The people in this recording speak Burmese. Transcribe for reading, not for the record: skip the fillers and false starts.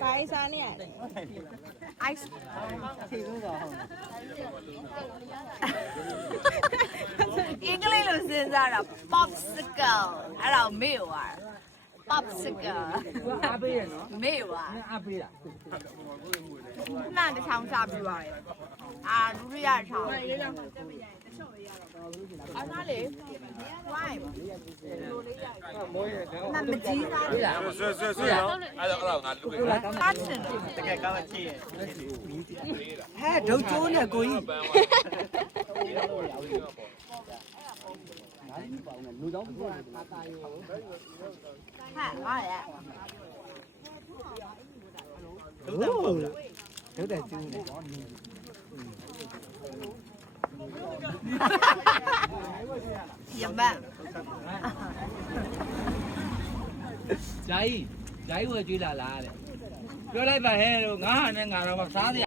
Cái sao nè? Ice. English လို့စဉ်းစားတာ popsicle အဲ့ဒါမေ့သွား popsicle အားပေးရနော် မေ့သွား အားပေးတာ နားတစ်ချောင်းချပြီးသွားတယ်အာဒုတိယချောင်းအားသားလေဝိုင်းနာမကြီးသားလေ ဆွဲနော်အဲ့တော့ငါလူတွေ အားချင်တယ် တကယ်ကောင်းချစ်ရဲ့ ဟဲ့ဒုတ်ကျိုးနဲ့ကိုကြီး ဟာဟာရ ဒုတ်တယ်ပေါ့လားဒုတ်တယ်ကျိုးနဲ့ ရမတ် ဂျာကြီးဝယ်ကြွေးလာလားတဲ့ပြောလိုက်ပါဟဲ့လို့ငါဟာနဲ့ငါတော့စားစရာ